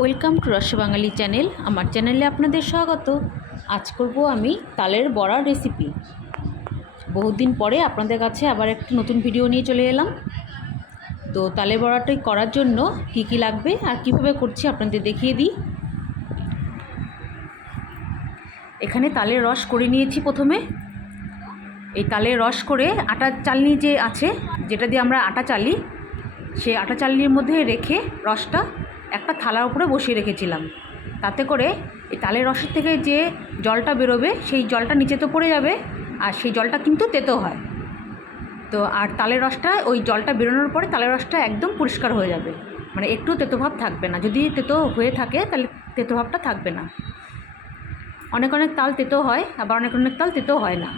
Welcome to রস বাঙালি channel. আমার চ্যানেলে আপনাদের স্বাগত। আজ করব আমি তালের বড়ার রেসিপি। বহুদিন পরে আপনাদের কাছে আবার একটা নতুন ভিডিও নিয়ে চলে এলাম। তো তালের বড়াটাই করার জন্য কি কি লাগবে আর কিভাবে করছি আপনাদের দেখিয়ে দিই। এখানে তালের রস করে নিয়েছি। প্রথমে এই তালের রস করে আটার চালনি যে আছে, যেটা দিয়ে আমরা আটা চালি, সেই আটা চালনির মধ্যে রেখে রসটা একটা থালার উপরে বসিয়ে রেখেছিলাম। তাতে করে এই তালের রসের থেকে যে জলটা বেরোবে সেই জলটা নিচে তো পড়ে যাবে, আর সেই জলটা কিন্তু তেতো হয়। তো আর তালের রসটা, ওই জলটা বেরোনোর পরে তালের রসটা একদম পরিষ্কার হয়ে যাবে, মানে একটু তেতো ভাব থাকবে না। যদি তেতো হয়ে থাকে তাহলে তেতো ভাবটা থাকবে না। অনেক অনেক তাল তেতো হয়, আবার অনেক অনেক তাল তেতো হয় না।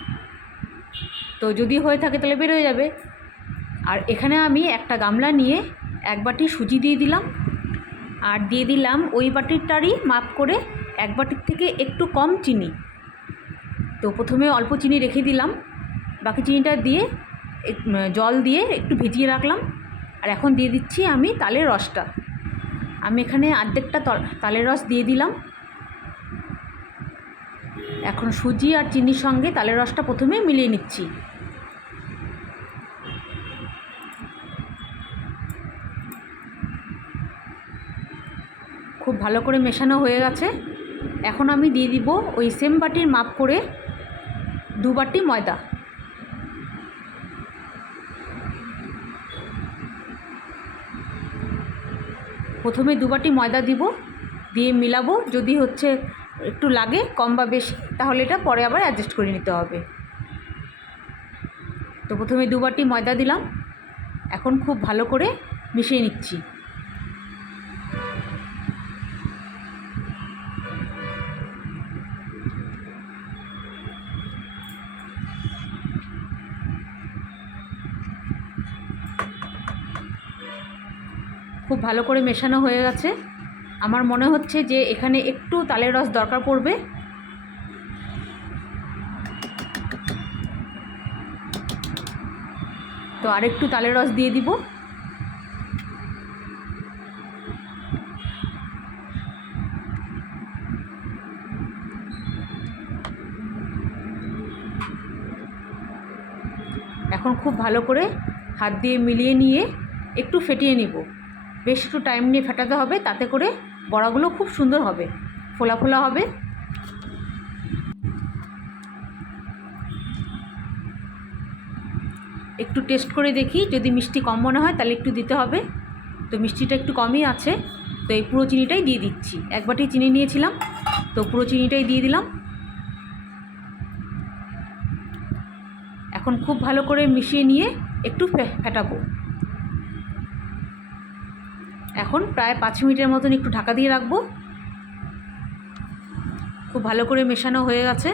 তো যদি হয়ে থাকে তাহলে বের হয়ে যাবে। আর এখানে আমি একটা গামলা নিয়ে 1 বাটি সুজি দিয়ে দিলাম, আর দিয়ে দিলাম ওই বাটিরটারই মাপ করে 1 বাটির থেকে একটু কম চিনি। তো প্রথমে অল্প চিনি রেখে দিলাম, বাকি চিনিটা দিয়ে জল দিয়ে একটু ভিজিয়ে রাখলাম। আর এখন দিয়ে দিচ্ছি আমি তালের রসটা। আমি এখানে অর্ধেকটা তালের রস দিয়ে দিলাম। এখন সুজি আর চিনির সঙ্গে তালের রসটা প্রথমে মিলিয়ে নিচ্ছি। খুব ভালো করে মেশানো হয়ে গেছে। এখন আমি দিয়ে দিব ওই সেম বাটির মাপ করে 2 বাটি ময়দা। প্রথমে 2 বাটি ময়দা দিব, দিয়ে মিলাবো। যদি একটু লাগে কম বা বেশি, তাহলে এটা পরে আবার অ্যাডজাস্ট করে নিতে হবে। তো প্রথমে 2 বাটি ময়দা দিলাম, এখন খুব ভালো করে মিশিয়ে নিচ্ছি। খুব ভালো করে মেশানো হয়ে গেছে। আমার মনে হচ্ছে যে এখানে একটু তালের রস দরকার পড়বে। তো আরেকটু তালের রস দিয়ে দিব। এখন খুব ভালো করে হাত দিয়ে মিলিয়ে নিয়ে একটু ফেটিয়ে নিব। বেশ একটু টাইম নিয়ে ফেটাতে হবে, তাতে করে বড়াগুলো খুব সুন্দর হবে, ফোলা ফোলা হবে। একটু টেস্ট করে দেখি, যদি মিষ্টি কম মনে হয় তাহলে একটু দিতে হবে। তো মিষ্টিটা একটু কমই আছে, তো এই পুরো চিনিটাই দিয়ে দিচ্ছি। 1 বাটি চিনি নিয়েছিলাম, তো পুরো চিনিটাই দিয়ে দিলাম। এখন খুব ভালো করে মিশিয়ে নিয়ে একটু ফেটাবো। এখন প্রায় 5 মিনিটের মতন একটু ঢাকা দিয়ে রাখবো। খুব ভালো করে মেশানো হয়ে গেছে।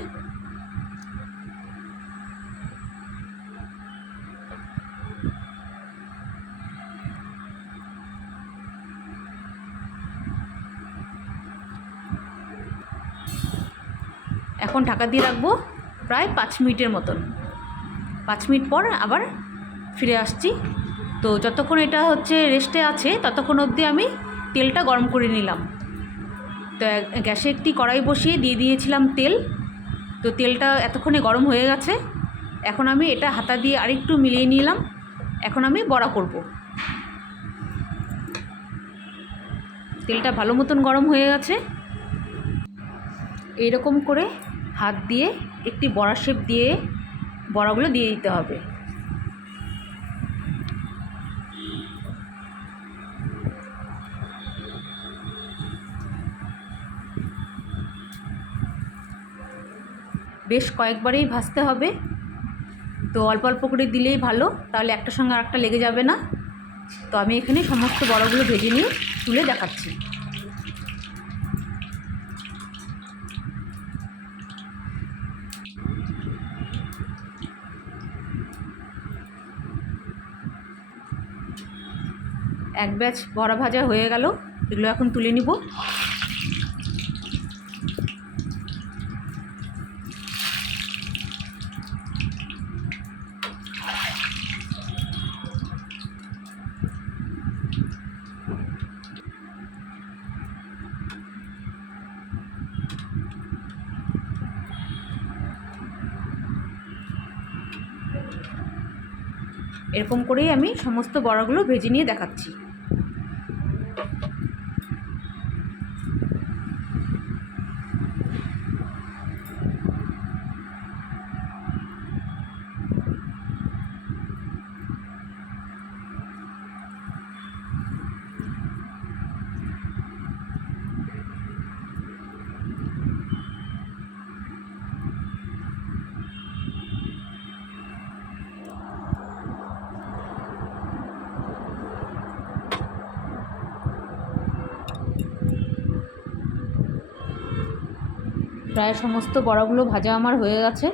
এখন ঢাকা দিয়ে রাখবো প্রায় 5 মিনিটের মতন। 5 মিনিট পর আবার ফিরে আসছি। তো যতক্ষণ এটা রেস্টে আছে, ততক্ষণ অবধি আমি তেলটা গরম করে নিলাম। তো গ্যাসে একটি কড়াই বসিয়ে দিয়ে দিয়েছিলাম তেল। তো তেলটা এতক্ষণে গরম হয়ে গেছে। এখন আমি এটা হাতা দিয়ে আরেকটু মিলিয়ে নিলাম। এখন আমি বড়া করব। তেলটা ভালো মতন গরম হয়ে গেছে। এইরকম করে হাত দিয়ে একটি বড়া শেপ দিয়ে বড়াগুলো দিয়ে দিতে হবে। বেশ কয়েকবারেই ভাজতে হবে। তো অল্প অল্প করে দিলেই ভালো, তাহলে একটার সঙ্গে আরেকটা লেগে যাবে না। তো আমি এখানে সমস্ত বড়াগুলো ভেজে নিয়ে তুলে দেখাচ্ছি। এক ব্যাচ বড়া ভাজা হয়ে গেল, এগুলো এখন তুলে নিব। এরকম করেই আমি সমস্ত বড়াগুলো ভেজে নিয়ে দেখাচ্ছি। প্রায় সমস্ত বড়াগুলো ভাজা আমার হয়ে গেছে।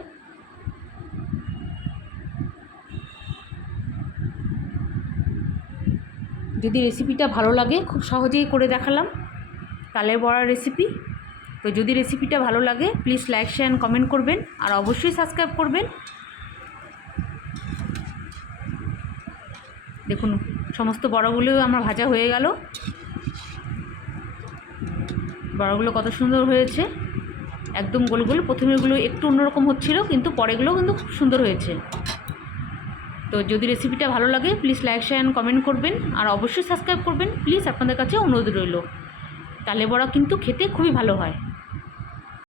যদি রেসিপিটা ভালো লাগে, খুব সহজেই করে দেখালাম তালের বড়ার রেসিপি। তো যদি রেসিপিটা ভালো লাগে please like share and comment করবেন, আর অবশ্যই সাবস্ক্রাইব করবেন। দেখুন সমস্ত বড়াগুলো আমার ভাজা হয়ে গেল। বড়াগুলো কত সুন্দর হয়েছে, একদম গোল গোল। প্রথমেগুলো একটু অন্যরকম হচ্ছিল, কিন্তু পরেগুলো কিন্তু খুব সুন্দর হয়েছে। তো যদি রেসিপিটা ভালো লাগে please like share and comment করবেন, আর অবশ্যই সাবস্ক্রাইব করবেন প্লিজ। আপনাদের কাছে অনুরোধ রইল। তালের বড়া কিন্তু খেতে খুবই ভালো হয়।